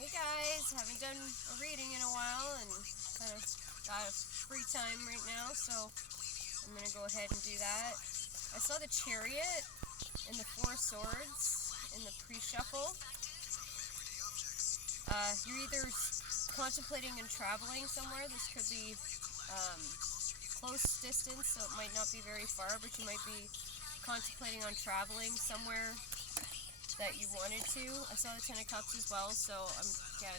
Hey guys, haven't done a reading in a while and kind of got a free time right now, so I'm going to go ahead and do that. I saw the Chariot and the Four Swords in the pre-shuffle. You're either contemplating and traveling somewhere. This could be close distance, so it might not be very far, but you might be contemplating on traveling somewhere that you wanted to. I saw the Ten of Cups as well, so again,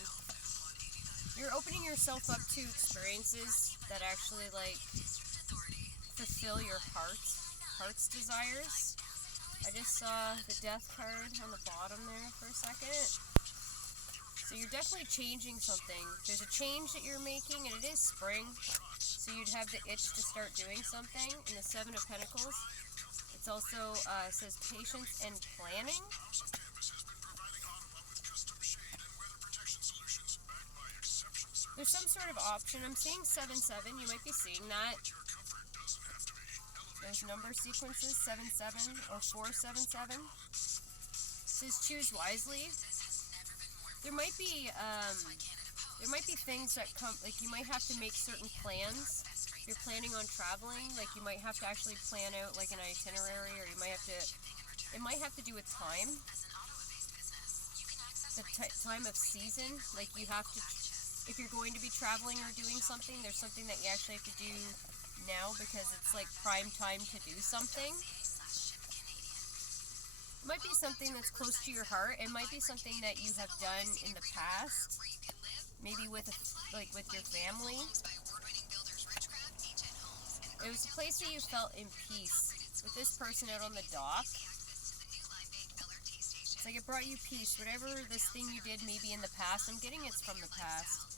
you're opening yourself up to experiences that actually fulfill your heart's desires. I just saw the Death card on the bottom there for a second. So you're definitely changing something. There's a change that you're making, and it is spring, so you'd have the itch to start doing something. In the Seven of Pentacles, it's also says patience and planning. There's some sort of option. I'm seeing 7-7. You might be seeing that. There's number sequences 7-7 or 4-7-7. It says choose wisely. There might be things that come, like you might have to make certain plans. If you're planning on traveling, like you might have to actually plan out like an itinerary, or you might have to, it might have to do with time. The time of season, like you have to, if you're going to be traveling or doing something, there's something that you actually have to do now because it's like prime time to do something. It might be something that's close to your heart. It might be something that you have done in the past, maybe with your family. It was a place where you felt in peace. With this person out on the dock, it's like it brought you peace. Whatever this thing you did maybe in the past, I'm getting it's from the past.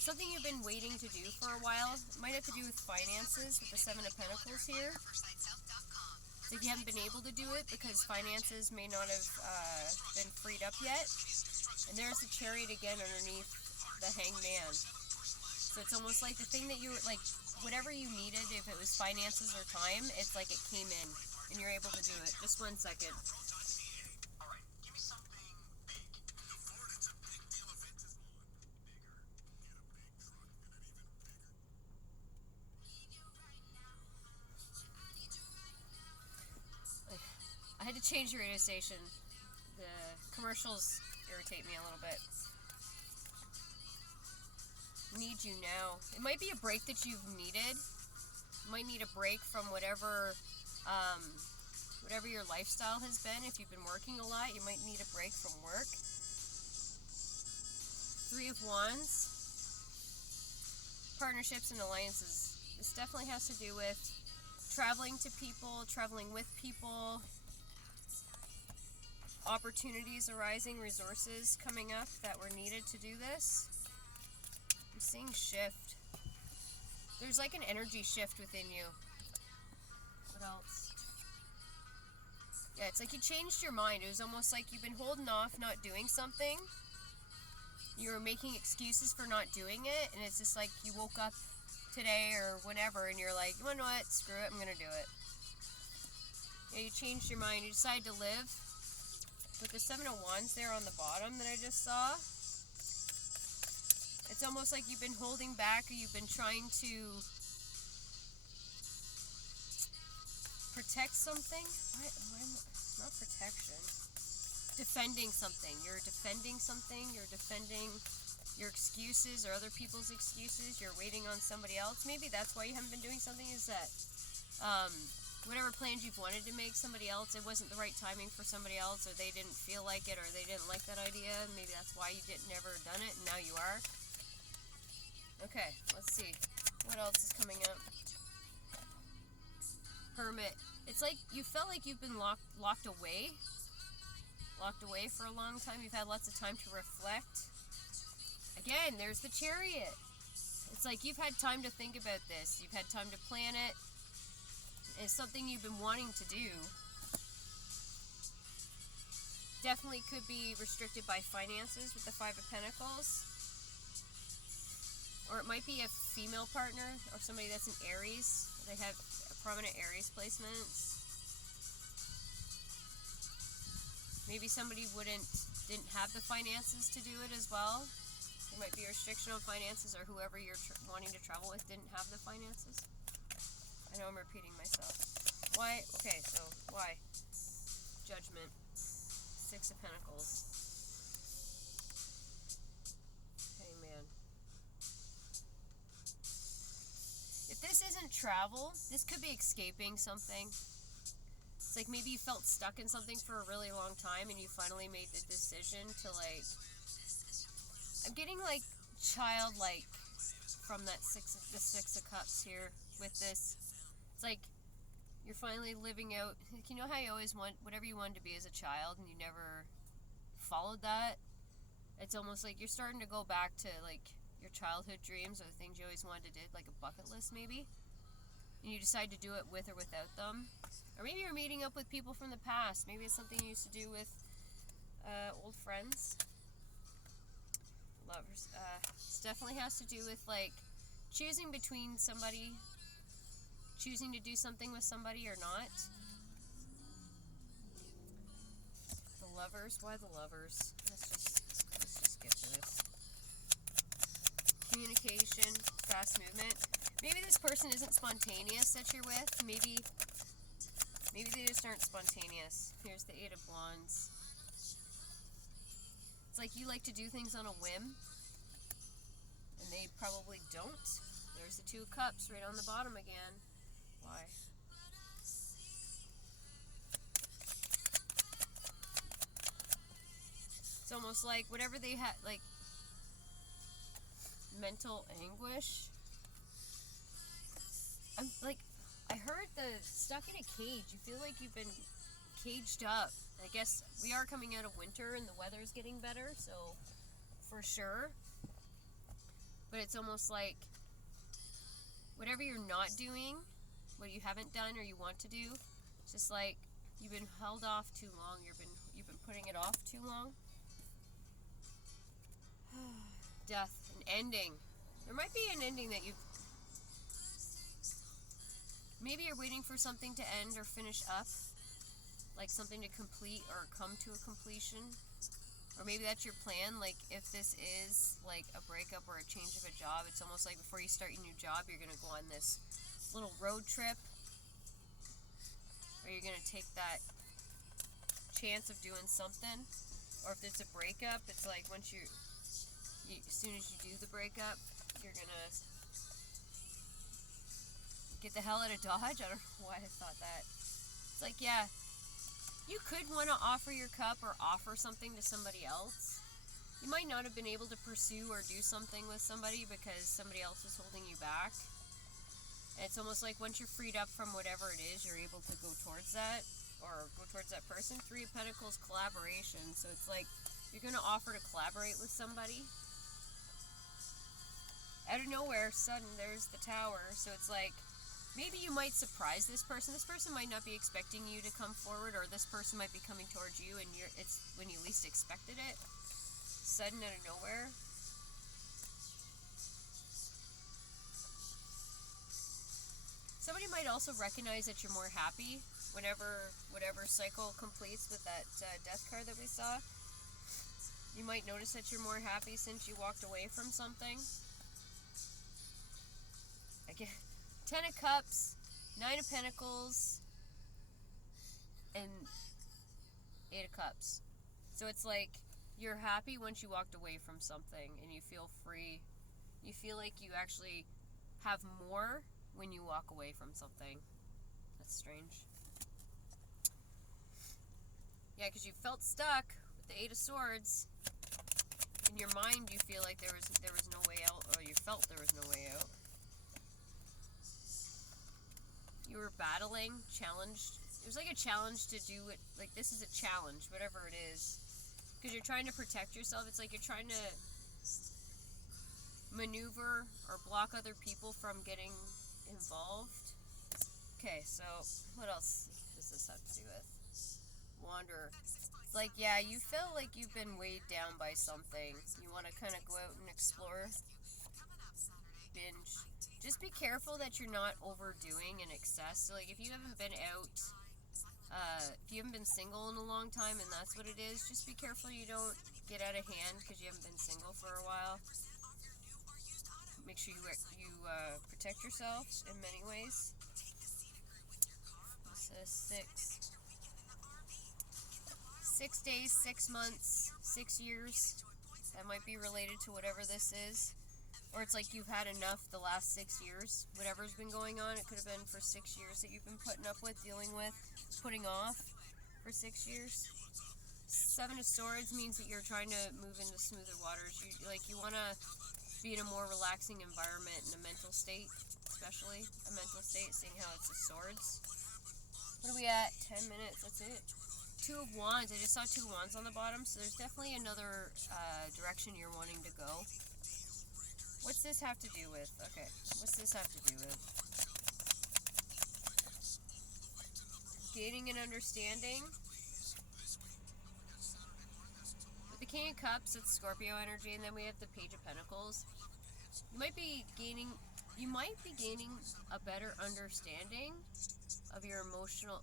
Something you've been waiting to do for a while. It might have to do with finances with the Seven of Pentacles here. It's like you haven't been able to do it because finances may not have been freed up yet. And there's the Chariot again underneath the Hanged Man. So it's almost like the thing that you were, like, whatever you needed, if it was finances or time, it's like it came in and you're able to do it. Just 1 second. I had to change the radio station. The commercials irritate me a little bit. Need you now. It might be a break that you've needed. You might need a break from whatever your lifestyle has been. If you've been working a lot, you might need a break from work. Three of Wands. Partnerships and alliances. This definitely has to do with traveling to people, traveling with people, opportunities arising, resources coming up that were needed to do this. I'm seeing shift. There's like an energy shift within you. What else? Yeah, it's like you changed your mind. It was almost like you've been holding off not doing something. You were making excuses for not doing it, and it's just like you woke up today or whenever and you're like, you know what, screw it, I'm gonna do it. Yeah, you changed your mind. You decided to live. With the Seven of Wands there on the bottom that I just saw, it's almost like you've been holding back, or you've been trying to protect something. Not protection. Defending something. You're defending something. You're defending your excuses or other people's excuses. You're waiting on somebody else. Maybe that's why you haven't been doing something, is that whatever plans you've wanted to make somebody else, it wasn't the right timing for somebody else, or they didn't feel like it, or they didn't like that idea. Maybe that's why you never done it, and now you are. Okay, let's see. What else is coming up? Hermit. It's like you felt like you've been locked away for a long time. You've had lots of time to reflect. Again, there's the Chariot. It's like you've had time to think about this. You've had time to plan it. It's something you've been wanting to do. Definitely could be restricted by finances with the Five of Pentacles. Or it might be a female partner or somebody that's an Aries. They have prominent Aries placements. Maybe somebody didn't have the finances to do it as well. There might be a restriction on finances, or whoever you're wanting to travel with didn't have the finances. I know I'm repeating myself. Why? Okay, so why? Judgment. Six of Pentacles. Hey, man. If this isn't travel, this could be escaping something. It's like maybe you felt stuck in something for a really long time and you finally made the decision to, like... I'm getting, like, childlike from that the Six of Cups here with this. It's like you're finally living out... Like, you know how you always want whatever you wanted to be as a child and you never followed that? It's almost like you're starting to go back to, like, your childhood dreams or the things you always wanted to do, like a bucket list maybe. And you decide to do it with or without them. Or maybe you're meeting up with people from the past. Maybe it's something you used to do with old friends. Lovers. This definitely has to do with, like, choosing between somebody, choosing to do something with somebody or not. The Lovers. Why the Lovers? Let's just get to this. Communication, fast movement. Maybe this person isn't spontaneous that you're with. Maybe they just aren't spontaneous. Here's the Eight of Wands. It's like you like to do things on a whim, and they probably don't. There's the Two of Cups right on the bottom again. Why? It's almost like whatever they had, like, mental anguish. I'm like, I heard the stuck in a cage. You feel like you've been caged up. I guess we are coming out of winter and the weather's getting better, so for sure. But it's almost like whatever you're not doing, what you haven't done or you want to do, it's just like you've been held off too long. You've been putting it off too long. Death, an ending. There might be an ending that you've... Maybe you're waiting for something to end or finish up. Like something to complete or come to a completion. Or maybe that's your plan. Like if this is like a breakup or a change of a job, it's almost like before you start your new job, you're going to go on this little road trip. Or you're going to take that chance of doing something. Or if it's a breakup, it's like once as soon as you do the breakup, you're going to get the hell out of Dodge. I don't know why I thought that. It's like, yeah, you could want to offer your cup or offer something to somebody else. You might not have been able to pursue or do something with somebody because somebody else is holding you back. And it's almost like once you're freed up from whatever it is, you're able to go towards that or go towards that person. Three of Pentacles, collaboration. So it's like you're going to offer to collaborate with somebody. Out of nowhere, sudden, there's the Tower. So it's like, maybe you might surprise this person. This person might not be expecting you to come forward, or this person might be coming towards you, and it's when you least expected it. Sudden, out of nowhere. Somebody might also recognize that you're more happy whatever cycle completes with that death card that we saw. You might notice that you're more happy since you walked away from something. Again, 10 of Cups, 9 of Pentacles, and 8 of Cups. So it's like you're happy once you walked away from something and you feel free. You feel like you actually have more when you walk away from something. That's strange. Yeah, because you felt stuck with the 8 of Swords. In your mind, you feel like there was no way out, or you felt there was no way out. You were battling, challenged. It was like a challenge to do it. Like, this is a challenge, whatever it is. Because you're trying to protect yourself. It's like you're trying to maneuver or block other people from getting involved. Okay, so what else does this have to do with? Wanderer. It's like, yeah, you feel like you've been weighed down by something. You want to kind of go out and explore. Binge. Just be careful that you're not overdoing in excess. So, like, if you haven't been out If you haven't been single in a long time and that's what it is, just be careful you don't get out of hand because you haven't been single for a while. Make sure you protect yourself in many ways. This is 6 days, 6 months, 6 years. That might be related to whatever this is. Or it's like you've had enough the last 6 years. Whatever's been going on, it could have been for 6 years that you've been putting up with, dealing with, putting off for 6 years. 7 of Swords means that you're trying to move into smoother waters. You want to be in a more relaxing environment and a mental state, especially a mental state, seeing how it's the Swords. What are we at? 10 minutes, that's it. 2 of Wands. I just saw 2 Wands on the bottom, so there's definitely another direction you're wanting to go. What's this have to do with? Okay, what's this have to do with? Gaining an understanding. With the King of Cups, it's Scorpio energy, and then we have the Page of Pentacles. You might be gaining a better understanding of your emotional,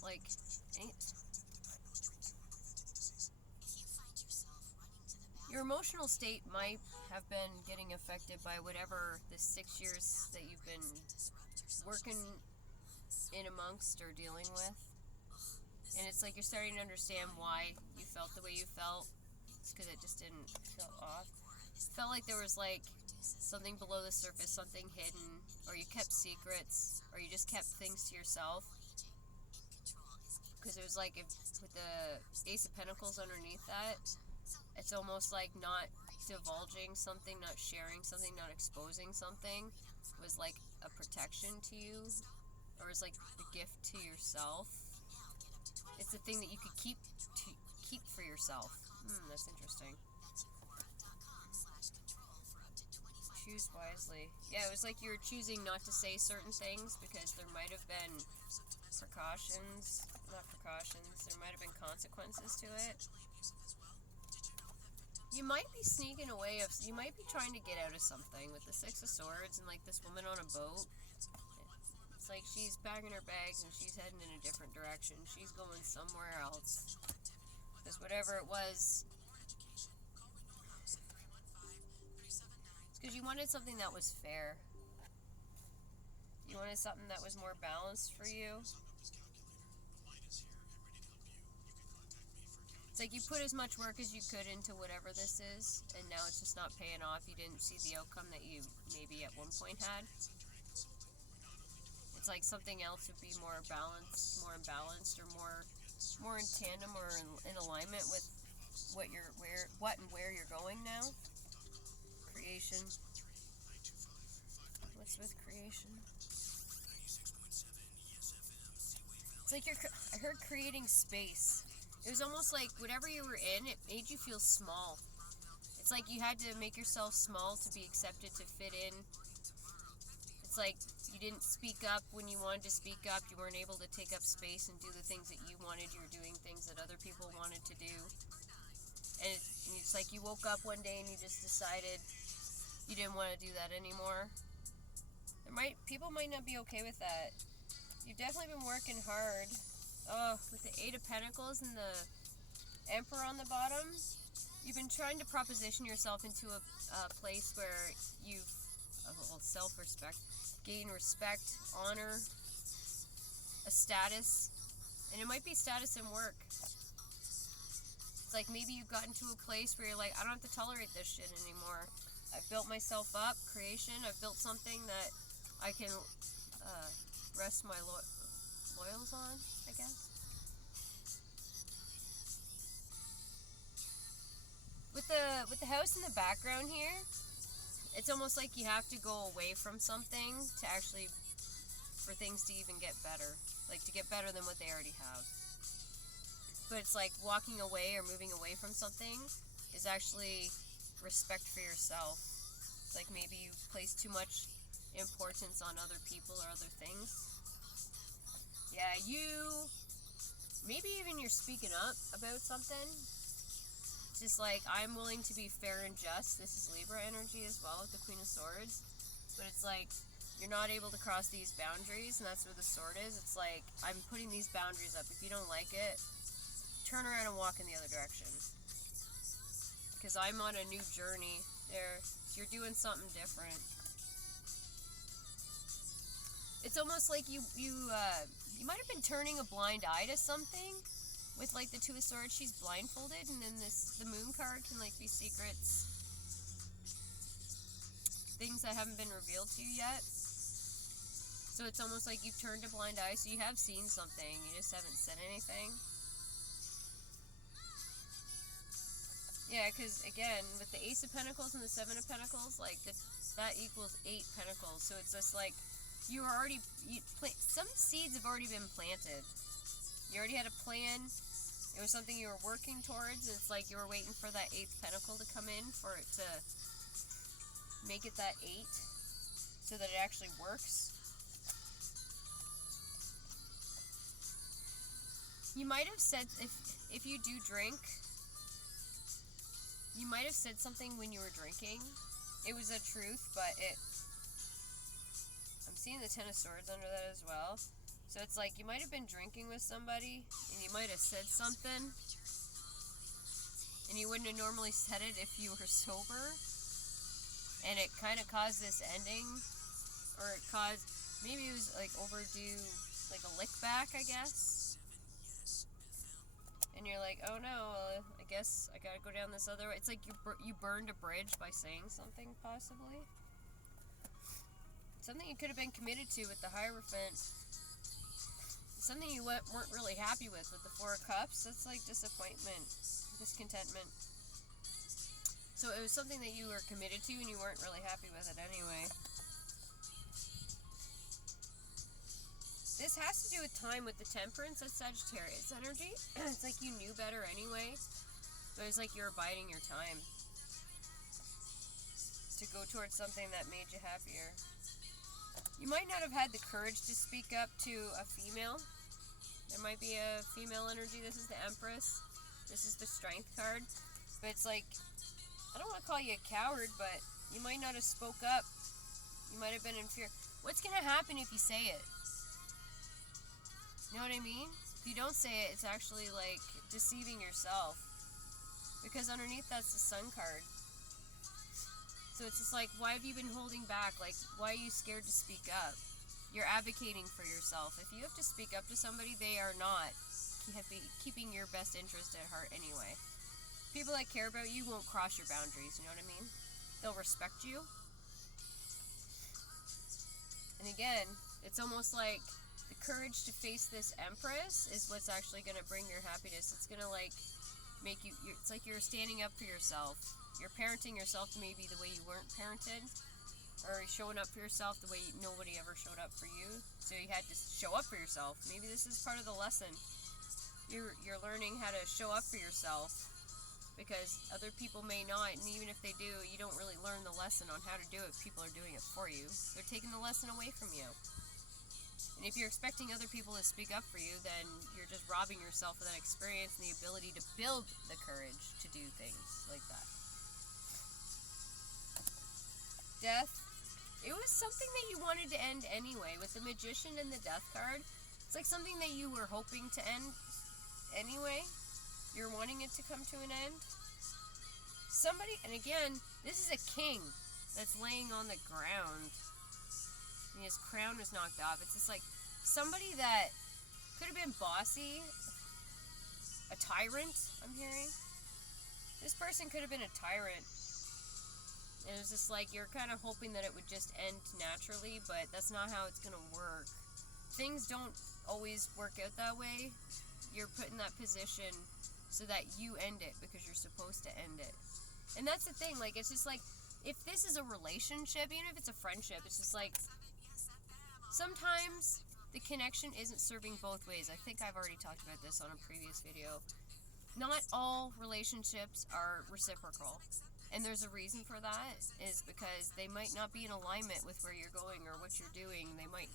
your emotional state might have been getting affected by whatever the 6 years that you've been working in amongst or dealing with. And it's like you're starting to understand why you felt the way you felt. It's because it just didn't feel off. It felt like there was something below the surface, something hidden, or you kept secrets, or you just kept things to yourself. Because it was like with the Ace of Pentacles underneath that, it's almost like not divulging something, not sharing something, not exposing something was like a protection to you, or is like the gift to yourself. It's the thing that you could keep for yourself. That's interesting. Choose wisely. Yeah, it was like you were choosing not to say certain things because there might have been there might have been consequences to it. You might be sneaking away you might be trying to get out of something with the Six of Swords and like this woman on a boat. It's like she's packing her bags and she's heading in a different direction. She's going somewhere else. Because whatever it was, it's because you wanted something that was fair. You wanted something that was more balanced for you. It's like you put as much work as you could into whatever this is, and now it's just not paying off. You didn't see the outcome that you maybe at one point had. It's like something else would be more balanced, more imbalanced, or more in tandem or in alignment with where and where you're going now. Creation. What's with creation? It's like I heard creating space. It was almost like whatever you were in, it made you feel small. It's like you had to make yourself small to be accepted, to fit in. It's like you didn't speak up when you wanted to speak up. You weren't able to take up space and do the things that you wanted. You were doing things that other people wanted to do. And it's like you woke up one day and you just decided you didn't want to do that anymore. People might not be okay with that. You've definitely been working hard. With the Eight of Pentacles and the Emperor on the bottom, you've been trying to proposition yourself into a place where you've self-respect, gain respect, honor, a status, and it might be status in work. It's like maybe you've gotten to a place where you're like, I don't have to tolerate this shit anymore. I've built myself up, creation. I've built something that I can rest my loyals on, I guess. With the house in the background here, it's almost like you have to go away from something for things to even get better, like to get better than what they already have. But it's like walking away or moving away from something is actually respect for yourself. It's like maybe you place too much importance on other people or other things. Yeah, maybe even you're speaking up about something. It's just like, I'm willing to be fair and just. This is Libra energy as well with the Queen of Swords. But it's like, You're not able to cross these boundaries, and that's where the sword is. It's like, I'm putting these boundaries up. If you don't like it, turn around and walk in the other direction. Because I'm on a new journey there. You're doing something different. It's almost like you might have been turning a blind eye to something. With, like, the Two of Swords, she's blindfolded, and then the Moon card can, like, be secrets. Things that haven't been revealed to you yet. So it's almost like you've turned a blind eye, so you have seen something, you just haven't said anything. Yeah, because, again, with the Ace of Pentacles and the Seven of Pentacles, like, that equals 8 Pentacles. So it's just like, you are already, some seeds have already been planted. You already had a plan. It was something you were working towards. It's like you were waiting for that 8th pentacle to come in for it to make it that 8 so that it actually works. You might have said, if you do drink, you might have said something when you were drinking. It was a truth, but I'm seeing the Ten of Swords under that as well. So it's like you might have been drinking with somebody and you might have said something and you wouldn't have normally said it if you were sober, and it kind of caused this ending, or it caused, maybe it was like overdue, like a lick back, I guess, and you're like, oh no, I guess I gotta go down this other way. It's like you burned a bridge by saying something, possibly something you could have been committed to with the Hierophant. Something you weren't really happy with the Four of Cups. That's like disappointment, discontentment. So it was something that you were committed to and you weren't really happy with it anyway. This has to do with time with the Temperance. That's Sagittarius energy. It's like you knew better anyway, but it's like you're biding your time to go towards something that made you happier. You might not have had the courage to speak up to a female. There might be a female energy. This is the Empress. This is the Strength card. But it's like, I don't want to call you a coward, but you might not have spoke up. You might have been in fear. What's going to happen if you say it? You know what I mean? If you don't say it, it's actually like deceiving yourself. Because underneath that's the Sun card. So it's just like, why have you been holding back? Like, why are you scared to speak up? You're advocating for yourself. If you have to speak up to somebody, they are not keeping your best interest at heart anyway. People that care about you won't cross your boundaries, you know what I mean? They'll respect you. And again, it's almost like the courage to face this Empress is what's actually going to bring your happiness. It's going to like make you, it's like you're standing up for yourself. You're parenting yourself maybe the way you weren't parented, or showing up for yourself the way nobody ever showed up for you. So you had to show up for yourself. Maybe this is part of the lesson. You're learning how to show up for yourself, because other people may not, and even if they do, you don't really learn the lesson on how to do it. People are doing it for you. They're taking the lesson away from you. And if you're expecting other people to speak up for you, then you're just robbing yourself of that experience and the ability to build the courage to do things like that. Death. It was something that you wanted to end anyway. With the Magician and the Death card, it's like something that you were hoping to end anyway. You're wanting it to come to an end. Somebody, and again, this is a king that's laying on the ground. And his crown was knocked off. It's just like somebody that could have been bossy, a tyrant, I'm hearing. This person could have been a tyrant. And it was just like, you're kind of hoping that it would just end naturally, but that's not how it's going to work. Things don't always work out that way. You're put in that position so that you end it because you're supposed to end it. And that's the thing, like, it's just like, if this is a relationship, even if it's a friendship, it's just like, sometimes the connection isn't serving both ways. I think I've already talked about this on a previous video. Not all relationships are reciprocal. And there's a reason for that, is because they might not be in alignment with where you're going or what you're doing. They might,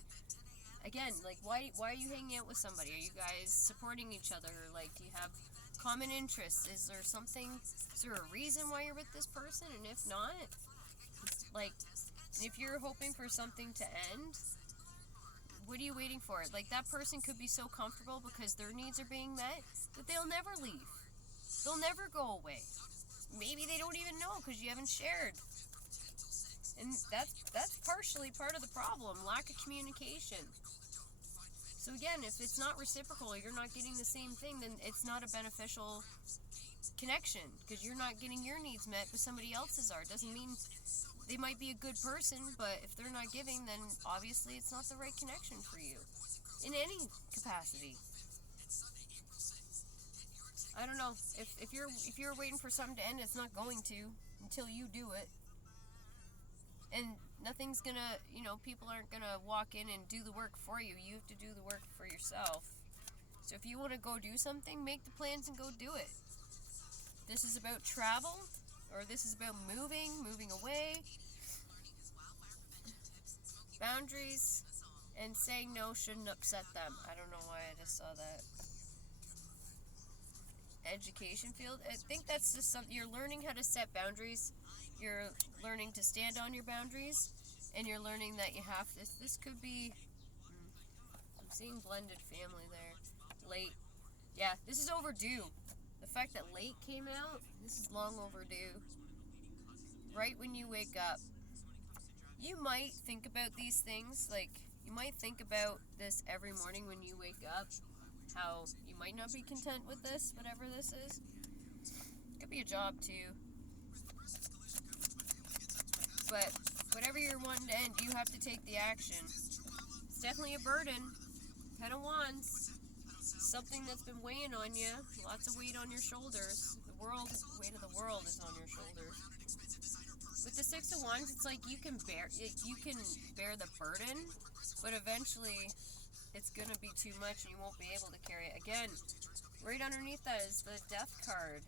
again, like, why are you hanging out with somebody? Are you guys supporting each other? Like, do you have common interests? Is there something, is there a reason why you're with this person? And if not, like, And if you're hoping for something to end, what are you waiting for? Like, that person could be so comfortable because their needs are being met that they'll never leave. They'll never go away. Maybe they don't even know because you haven't shared. And that's partially part of the problem, lack of communication. So again, if it's not reciprocal, you're not getting the same thing, then it's not a beneficial connection because you're not getting your needs met, but somebody else's are. It doesn't mean they might be a good person, but if they're not giving, then obviously it's not the right connection for you in any capacity. I don't know. If you're waiting for something to end, it's not going to until you do it. And nothing's gonna, people aren't gonna walk in and do the work for you. You have to do the work for yourself. So if you want to go do something, make the plans and go do it. This is about travel, or this is about moving away. Boundaries and saying no shouldn't upset them. I don't know why I just saw that. Education field. I think that's just something you're learning how to set boundaries. You're learning to stand on your boundaries, and you're learning that you have this. This could be. I'm seeing blended family there. Late. Yeah, this is overdue. The fact that late came out, this is long overdue. Right when you wake up. You might think about these things, like, you might think about this every morning when you wake up, how you might not be content with this, whatever this is. It could be a job, too. But whatever you're wanting to end, you have to take the action. It's definitely a burden. 10 of Wands. Something that's been weighing on you. Lots of weight on your shoulders. The weight of the world is on your shoulders. With the 6 of Wands, it's like you can bear the burden, but eventually it's gonna be too much and you won't be able to carry it. Again, right underneath that is the Death card.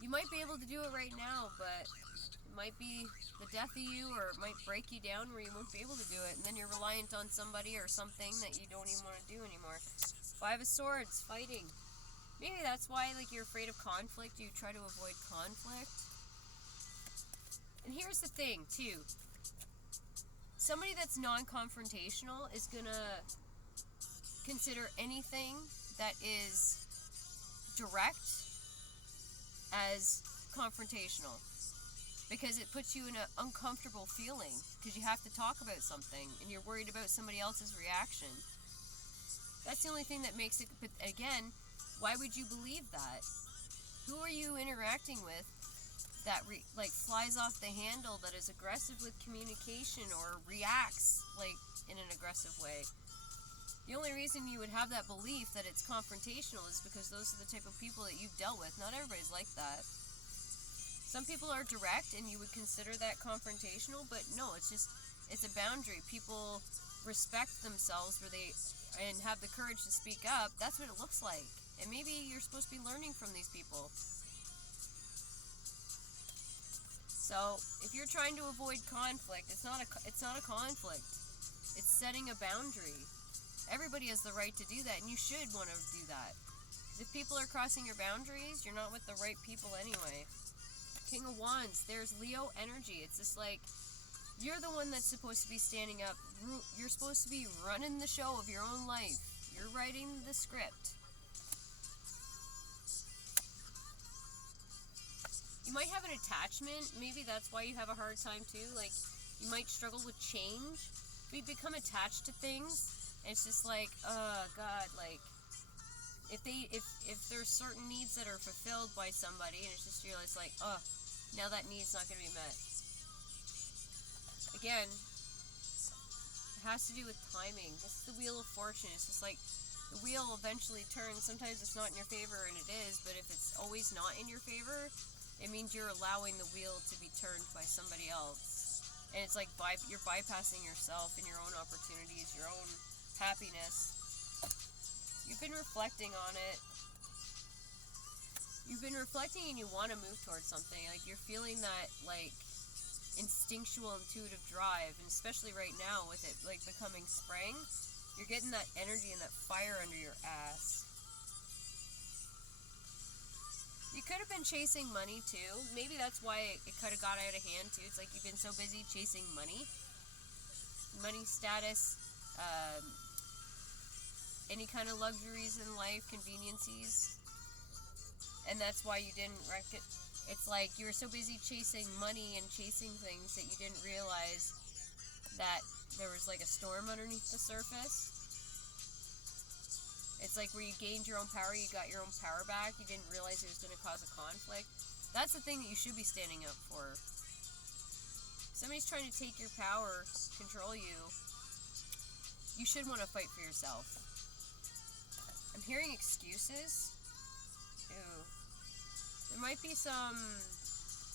You might be able to do it right now, but it might be the death of you, or it might break you down where you won't be able to do it, and then you're reliant on somebody or something that you don't even want to do anymore. 5 of Swords, fighting. Maybe that's why, like, you're afraid of conflict. You try to avoid conflict. And here's the thing, too. Somebody that's non-confrontational is gonna consider anything that is direct as confrontational. Because it puts you in an uncomfortable feeling. Because you have to talk about something, and you're worried about somebody else's reaction. That's the only thing that makes it... But again, why would you believe that? Who are you interacting with that flies off the handle, that is aggressive with communication or reacts like in an aggressive way? The only reason you would have that belief that it's confrontational is because those are the type of people that you've dealt with. Not everybody's like that. Some people are direct and you would consider that confrontational, but no, it's a boundary. People respect themselves and have the courage to speak up. That's what it looks like. And maybe you're supposed to be learning from these people. So, if you're trying to avoid conflict, it's not a conflict. It's setting a boundary. Everybody has the right to do that, and you should want to do that. Because if people are crossing your boundaries, you're not with the right people anyway. King of Wands, there's Leo energy. It's just like, you're the one that's supposed to be standing up. You're supposed to be running the show of your own life. You're writing the script. You might have an attachment. Maybe that's why you have a hard time too. Like, you might struggle with change. We become attached to things, and it's just like, oh God, like, if there's certain needs that are fulfilled by somebody, and it's just realized like, oh, now that need's not going to be met. Again, it has to do with timing. This is the Wheel of Fortune. It's just like, the wheel eventually turns. Sometimes it's not in your favor, and it is, but if it's always not in your favor, it means you're allowing the wheel to be turned by somebody else. And it's like you're bypassing yourself and your own opportunities, your own happiness. You've been reflecting on it. You've been reflecting and you want to move towards something. Like, you're feeling that, like, instinctual, intuitive drive. And especially right now with it, like, becoming spring, you're getting that energy and that fire under your ass. You could have been chasing money too. Maybe that's why it could have got out of hand too. It's like you've been so busy chasing money, status, any kind of luxuries in life, conveniences, and that's why you didn't It's like you were so busy chasing money and chasing things that you didn't realize that there was like a storm underneath the surface. It's like where you gained your own power, you got your own power back, you didn't realize it was going to cause a conflict. That's the thing that you should be standing up for. Somebody's trying to take your power, control you. You should want to fight for yourself. I'm hearing excuses. Ew. There might be some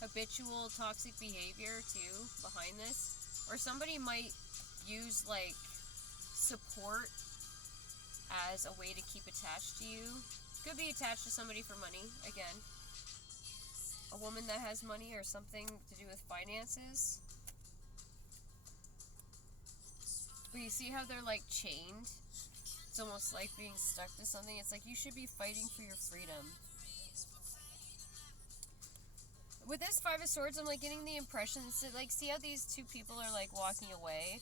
habitual toxic behavior too behind this. Or somebody might use like support as a way to keep attached to you. Could be attached to somebody for money, again. A woman that has money or something to do with finances. But you see how they're like chained? It's almost like being stuck to something. It's like you should be fighting for your freedom. With this Five of Swords, I'm like getting the impression, like see how these two people are like walking away?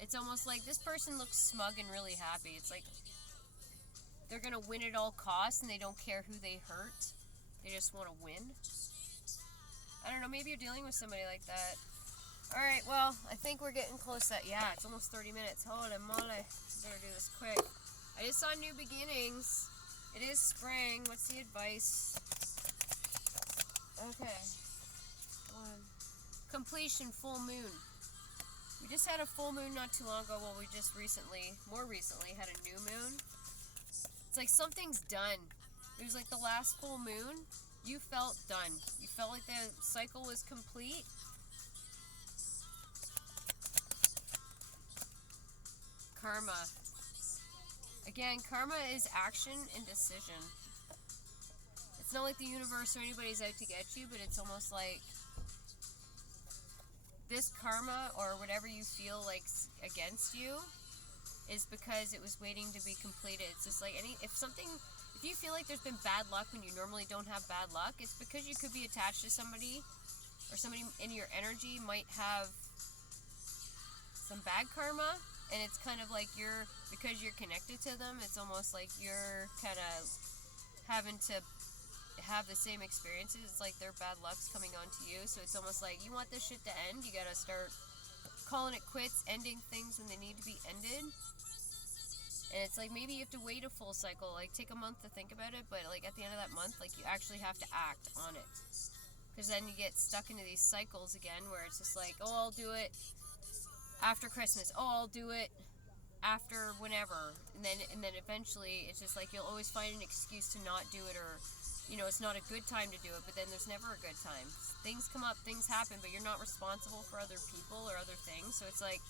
It's almost like this person looks smug and really happy. It's like they're going to win at all costs and they don't care who they hurt. They just want to win. I don't know, maybe you're dealing with somebody like that. Alright, well, I think we're getting close to that. Yeah, it's almost 30 minutes. Holy moly. Better do this quick. I just saw new beginnings. It is spring. What's the advice? Okay. Completion, full moon. We just had a full moon not too long ago. Well, we just more recently, had a new moon. It's like something's done. It was like the last full moon. You felt done. You felt like the cycle was complete. Karma. Again, karma is action and decision. It's not like the universe or anybody's out to get you, but it's almost like this karma or whatever you feel like against you is because it was waiting to be completed. It's just like if you feel like there's been bad luck when you normally don't have bad luck, it's because you could be attached to somebody, or somebody in your energy might have some bad karma, and it's kind of like because you're connected to them, it's almost like you're kind of having to have the same experiences. It's like their bad luck's coming onto you, so it's almost like you want this shit to end, you gotta start calling it quits, ending things when they need to be ended. And it's like maybe you have to wait a full cycle, like take a month to think about it, but like at the end of that month, like you actually have to act on it, because then you get stuck into these cycles again where it's just like, oh, I'll do it after Christmas, oh, I'll do it after whenever, and then eventually it's just like you'll always find an excuse to not do it, or it's not a good time to do it, but then there's never a good time. Things come up, things happen, but you're not responsible for other people or other things, so it's like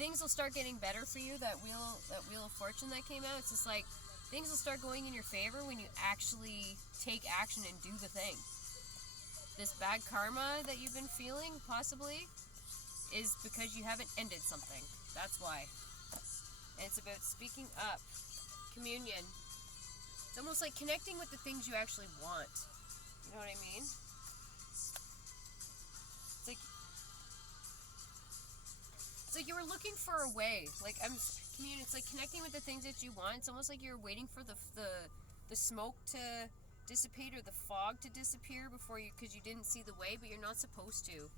things will start getting better for you. That Wheel of Fortune that came out, it's just like things will start going in your favor when you actually take action and do the thing. This bad karma that you've been feeling, possibly, is because you haven't ended something. That's why. And it's about speaking up. Communion. It's almost like connecting with the things you actually want. You know what I mean? It's like you were looking for a way. It's like connecting with the things that you want. It's almost like you're waiting for the smoke to dissipate or the fog to disappear because you didn't see the way, but you're not supposed to.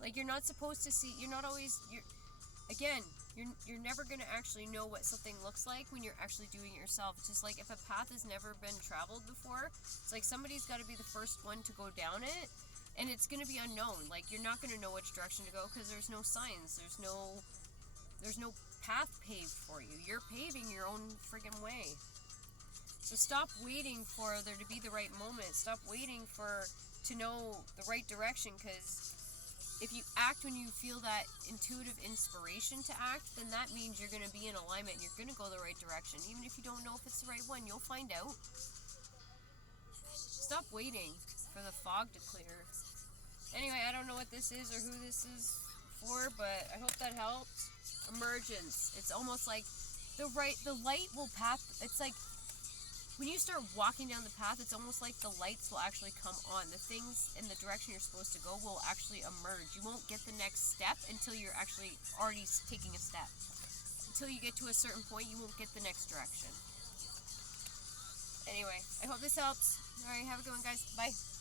Like, you're not supposed to see. You're not always. You're never going to actually know what something looks like when you're actually doing it yourself. It's just like if a path has never been traveled before, it's like somebody's got to be the first one to go down it, and it's going to be unknown. Like, you're not going to know which direction to go because there's no signs. There's no path paved for you. You're paving your own friggin' way. So stop waiting for there to be the right moment. Stop waiting to know the right direction, because if you act when you feel that intuitive inspiration to act, then that means you're going to be in alignment and you're going to go the right direction. Even if you don't know if it's the right one, you'll find out. Stop waiting for the fog to clear. Anyway, I don't know what this is or who this is for, but I hope that helped. Emergence. It's almost like the light will pass. It's like when you start walking down the path, it's almost like the lights will actually come on. The things in the direction you're supposed to go will actually emerge. You won't get the next step until you're actually already taking a step. Until you get to a certain point, you won't get the next direction. Anyway, I hope this helps. Alright, have a good one, guys. Bye.